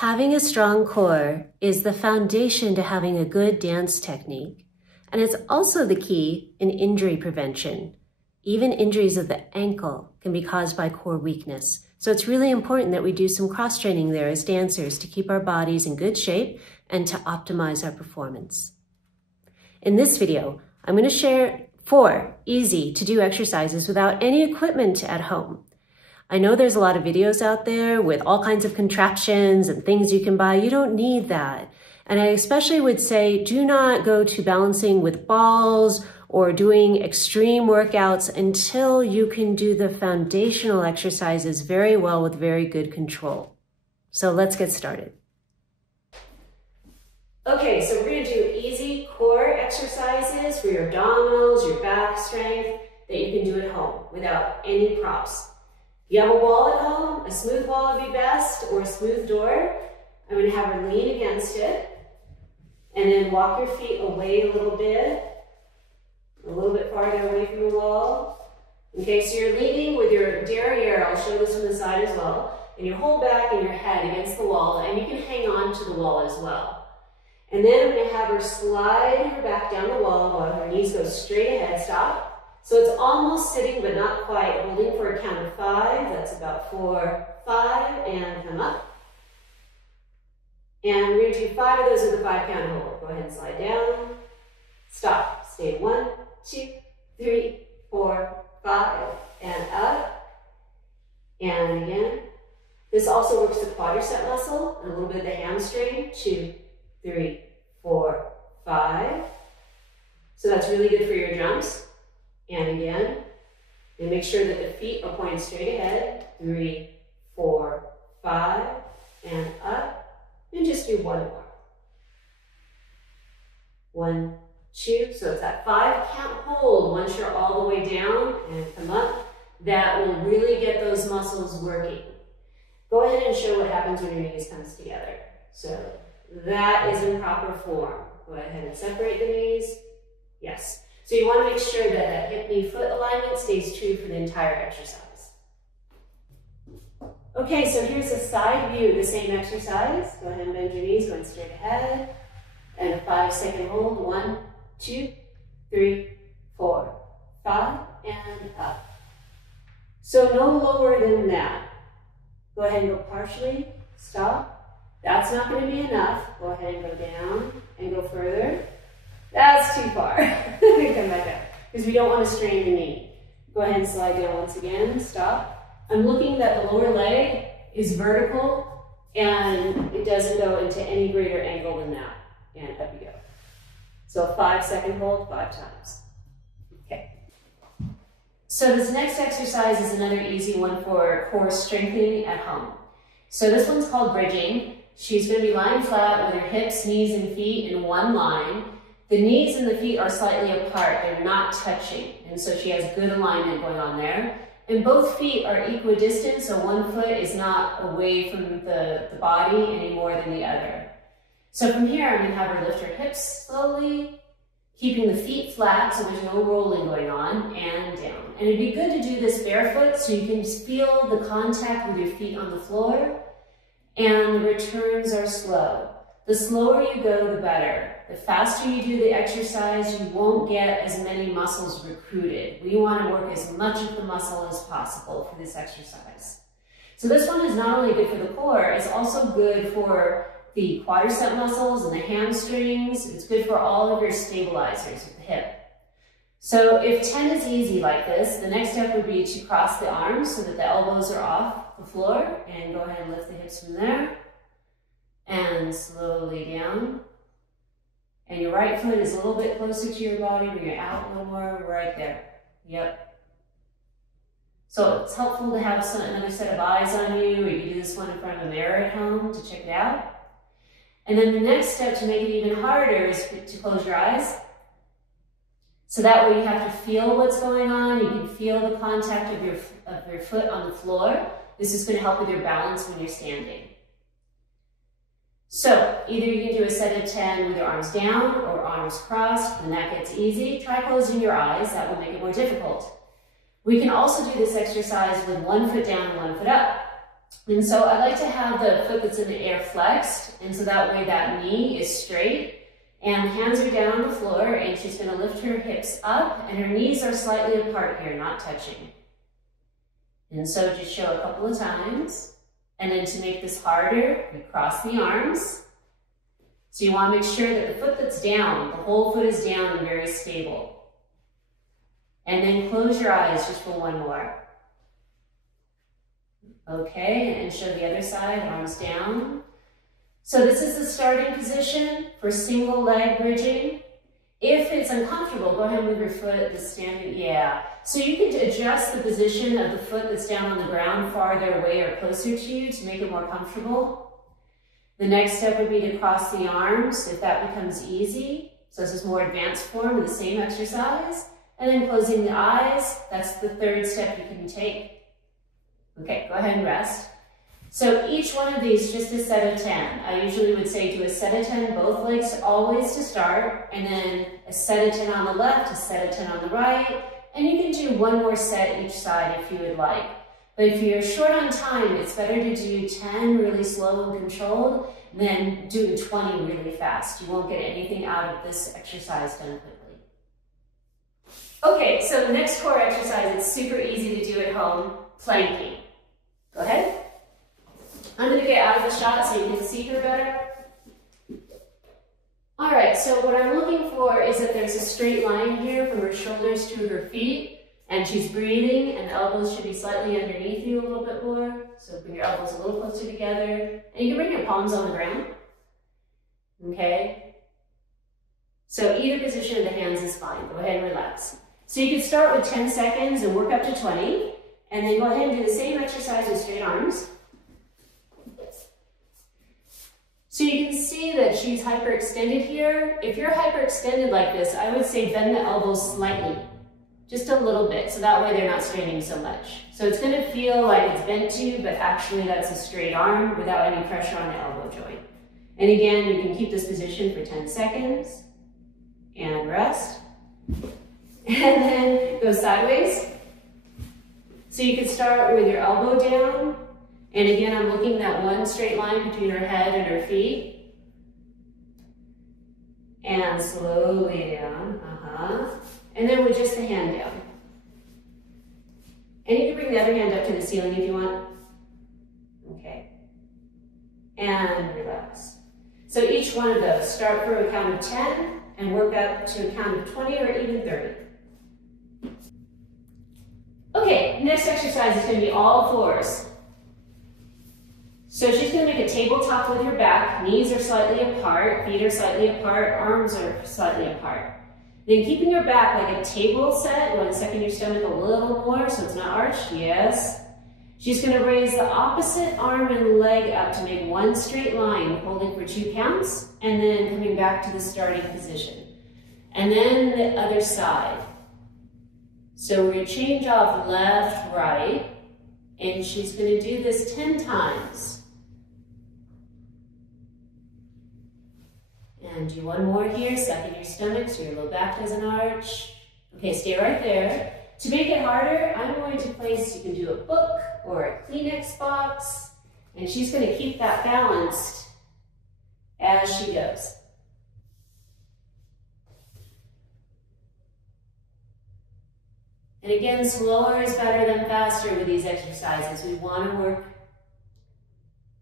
Having a strong core is the foundation to having a good dance technique, and it's also the key in injury prevention. Even injuries of the ankle can be caused by core weakness, so it's really important that we do some cross-training there as dancers to keep our bodies in good shape and to optimize our performance. In this video, I'm going to share 4 easy-to-do exercises without any equipment at home. I know there's a lot of videos out there with all kinds of contraptions and things you can buy. You don't need that. And I especially would say do not go to balancing with balls or doing extreme workouts until you can do the foundational exercises very well with very good control. So let's get started. Okay, so we're going to do easy core exercises for your abdominals, your back strength that you can do at home without any props. If you have a wall at home, a smooth wall would be best, or a smooth door. I'm going to have her lean against it, and then walk your feet away a little bit farther away from the wall. Okay, so you're leaning with your derriere, I'll show this from the side as well, and you hold back in your head against the wall, and you can hang on to the wall as well. And then I'm going to have her slide her back down the wall while her knees go straight ahead, stop. So it's almost sitting, but not quite, holding for a count of 5. That's about 4, 5, and come up. And we're going to do 5 of those with a 5-count hold. Go ahead and slide down. Stop. Stay 1, 2, 3, 4, 5, and up. And again. This also works the quadricep muscle and a little bit of the hamstring. 2, 3, 4, 5. So that's really good for your jumps. And again, and make sure that the feet are pointed straight ahead. 3, 4, 5, and up. And just do 1 more. 1, 2. So it's that 5-count hold once you're all the way down and come up. That will really get those muscles working. Go ahead and show what happens when your knees comes together. So that is in proper form. Go ahead and separate the knees. Yes. So you want to make sure that that hip-knee-foot alignment stays true for the entire exercise. Okay, so here's a side view of the same exercise. Go ahead and bend your knees, going straight ahead. And a 5-second hold. 1, 2, 3, 4, 5, and up. So no lower than that. Go ahead and go partially. Stop. That's not going to be enough. Go ahead and go down and go further. That's too far. Come back up, because we don't want to strain the knee. Go ahead and slide down once again. Stop. I'm looking that the lower leg is vertical and it doesn't go into any greater angle than that. And up you go. So a 5-second hold 5 times. Okay. So this next exercise is another easy one for core strengthening at home. So this one's called bridging. She's going to be lying flat with her hips, knees, and feet in one line. The knees and the feet are slightly apart, they're not touching, and so she has good alignment going on there. And both feet are equidistant, so one foot is not away from the body any more than the other. So from here, I'm going to have her lift her hips slowly, keeping the feet flat so there's no rolling going on, and down. And it'd be good to do this barefoot so you can feel the contact with your feet on the floor, and the returns are slow. The slower you go, the better. The faster you do the exercise, you won't get as many muscles recruited. We want to work as much of the muscle as possible for this exercise. So this one is not only good for the core, it's also good for the quadricep muscles and the hamstrings. It's good for all of your stabilizers of the hip. So if 10 is easy like this, the next step would be to cross the arms so that the elbows are off the floor, and go ahead and lift the hips from there. And slowly down. And your right foot is a little bit closer to your body. Bring it out a little more, right there. Yep. So it's helpful to have another set of eyes on you, or you can do this one in front of a mirror at home to check it out. And then the next step to make it even harder is to close your eyes. So that way you have to feel what's going on. You can feel the contact of your foot on the floor. This is going to help with your balance when you're standing. So either you can do a set of 10 with your arms down or arms crossed, and that gets easy. Try closing your eyes, that will make it more difficult. We can also do this exercise with 1 foot down and 1 foot up. And so I like to have the foot that's in the air flexed, and so that way that knee is straight, and hands are down on the floor, and she's going to lift her hips up, and her knees are slightly apart here, not touching. And so just show a couple of times, and then to make this harder, we cross the arms. So you want to make sure that the foot that's down, the whole foot is down and very stable. And then close your eyes just for one more. Okay, and show the other side, arms down. So this is the starting position for single leg bridging. If it's uncomfortable, go ahead and move your foot that's standing, yeah. So you can adjust the position of the foot that's down on the ground farther away or closer to you to make it more comfortable. The next step would be to cross the arms if that becomes easy. So this is more advanced form of the same exercise. And then closing the eyes, that's the third step you can take. Okay, go ahead and rest. So each one of these, just a set of 10. I usually would say do a set of 10, both legs always to start, and then a set of 10 on the left, a set of 10 on the right, and you can do one more set each side if you would like. But if you're short on time, it's better to do 10 really slow and controlled than do 20 really fast. You won't get anything out of this exercise done quickly. Okay, so the next core exercise is super easy to do at home, planking. Go ahead. I'm going to get out of the shot so you can see her better. All right, so what I'm looking for is that there's a straight line here from her shoulders to her feet, and she's breathing, and the elbows should be slightly underneath you a little bit more. So bring your elbows a little closer together, and you can bring your palms on the ground. Okay? So either position of the hands is fine. Go ahead and relax. So you can start with 10 seconds and work up to 20, and then go ahead and do the same exercise with straight arms. So you can see that she's hyperextended here. If you're hyperextended like this, I would say bend the elbows slightly, just a little bit, so that way they're not straining so much. So it's going to feel like it's bent to you, but actually that's a straight arm without any pressure on the elbow joint. And again, you can keep this position for 10 seconds and rest. And then go sideways. So you can start with your elbow down. And again, I'm looking at one straight line between her head and her feet. And slowly down, And then with just the hand down. And you can bring the other hand up to the ceiling if you want. Okay. And relax. So each one of those, start for a count of 10 and work up to a count of 20 or even 30. Okay, next exercise is going to be all fours. So she's going to make a tabletop with her back, knees are slightly apart, feet are slightly apart, arms are slightly apart. Then keeping your back like a table set, you want to second your stomach a little more so it's not arched, yes. She's going to raise the opposite arm and leg up to make one straight line, holding for 2 counts, and then coming back to the starting position. And then the other side. So we're going to change off left, right, and she's going to do this 10 times. And do one more here, second your stomach so your low back doesn't arch. Okay, stay right there. To make it harder, I'm going to place, you can do a book or a Kleenex box, and she's going to keep that balanced as she goes. And again, slower is better than faster with these exercises. We want to work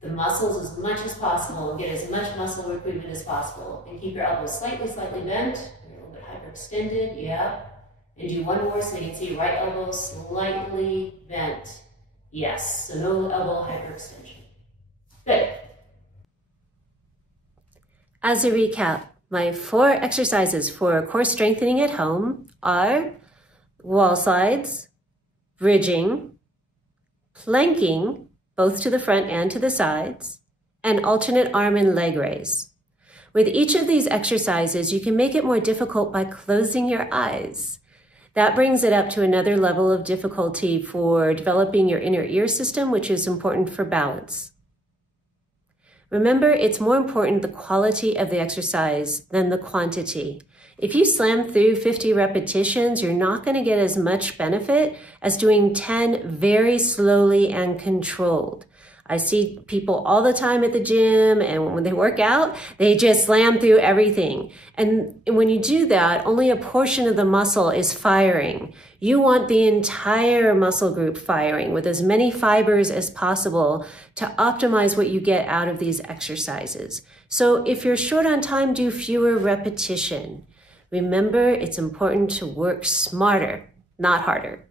the muscles as much as possible and get as much muscle recruitment as possible. And keep your elbows slightly bent. You're a little bit hyperextended, yeah. And do one more so you can see your right elbow slightly bent. Yes, so no elbow hyperextension. Good. As a recap, my 4 exercises for core strengthening at home are wall slides, bridging, planking, both to the front and to the sides, and alternate arm and leg raise. With each of these exercises, you can make it more difficult by closing your eyes. That brings it up to another level of difficulty for developing your inner ear system, which is important for balance. Remember, it's more important the quality of the exercise than the quantity. If you slam through 50 repetitions, you're not going to get as much benefit as doing 10 very slowly and controlled. I see people all the time at the gym, and when they work out, they just slam through everything. And when you do that, only a portion of the muscle is firing. You want the entire muscle group firing with as many fibers as possible to optimize what you get out of these exercises. So if you're short on time, do fewer repetition. Remember, it's important to work smarter, not harder.